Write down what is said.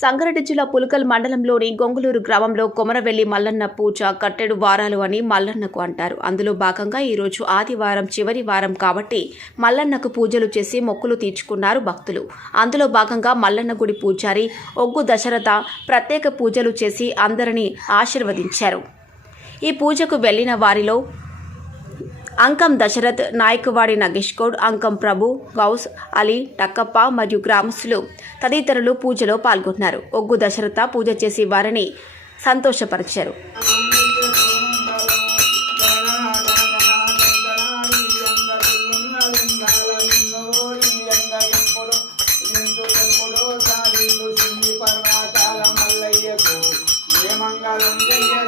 సంగారెడ్డి జిల్లా పులకల్ మండలంలోని గొంగులూరు గ్రామంలో కొమరవెల్లి మల్లన్న పూజ కట్టెడు వారాలు అని మల్లన్నకు అంటారు. అందులో భాగంగా ఈరోజు ఆదివారం చివరి వారం కాబట్టి మల్లన్నకు పూజలు చేసి మొక్కులు తీర్చుకున్నారు భక్తులు. అందులో భాగంగా మల్లన్న గుడి పూజారి ఒగ్గు దశరథ ప్రత్యేక పూజలు చేసి అందరినీ ఆశీర్వదించారు. ఈ పూజకు వెళ్ళిన వారిలో అంకం దశరథ్ నాయకువాడి నగేష్ గౌడ్ అంకం ప్రభు గౌస్ అలీ టక్కప్ప మరియు గ్రామస్తులు తదితరులు పూజలో పాల్గొన్నారు. ఒగ్గు దశరథ పూజ చేసి వారిని సంతోషపరిచారు. మంగళం